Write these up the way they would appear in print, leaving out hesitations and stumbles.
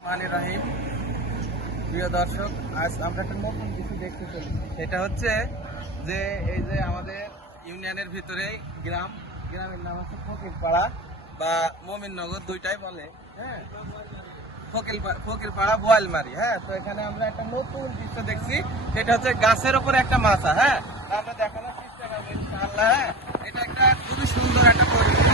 রহিম, প্রিয় দর্শক, আজ আমরা একটা নতুন কিছু দেখতে চলি। সেটা হচ্ছে যে এই যে আমাদের ইউনিয়নের ভিতরে গ্রামের নাম হচ্ছে ফকিরপাড়া বা মমিননগর, দুইটাই বলে। হ্যাঁ, ফকিরপাড়া বোয়ালমারি। হ্যাঁ, তো এখানে আমরা একটা নতুন দৃশ্য দেখছি। সেটা হচ্ছে গাছের উপরে একটা মাছা। হ্যাঁ, আমরা দেখানোর চেষ্টা করবো ইনশাআল্লাহ। হ্যাঁ, এটা একটা খুবই সুন্দর একটা পরিবেশ।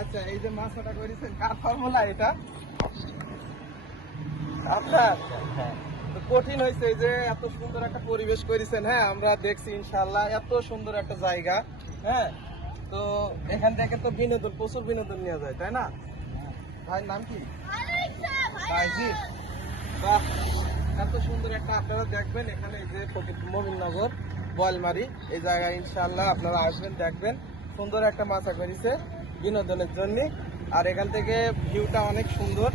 আচ্ছা, এই যে মাছটা করেছেন, কার ফর্মুলা এটা? আপনার? তো কঠিন হয়েছে, এই যে এত সুন্দর একটা পরিবেশ করেছেন। হ্যাঁ, আমরা দেখছি ইনশাআল্লাহ, এত সুন্দর একটা জায়গা। হ্যাঁ, তো এখান থেকে তো বিনোদন, প্রচুর বিনোদন নেওয়া যায়, তাই না? ভাইয়ের নাম কি? ভাইজি। বাহ, এত সুন্দর একটা, আপনারা দেখবেন এখানে এই যে মমিননগর বোয়ালমারি, এই জায়গায় ইনশাআল্লাহ আপনারা আসবেন, দেখবেন সুন্দর একটা মাছা করেছে বিনোদনের জন্য। আর এখান থেকে ভিউটা অনেক সুন্দর।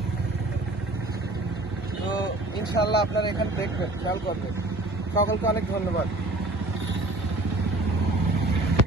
তো ইনশাআল্লাহ আপনারা এখানে দেখবেন, খেয়াল করবেন। সকলকে অনেক ধন্যবাদ।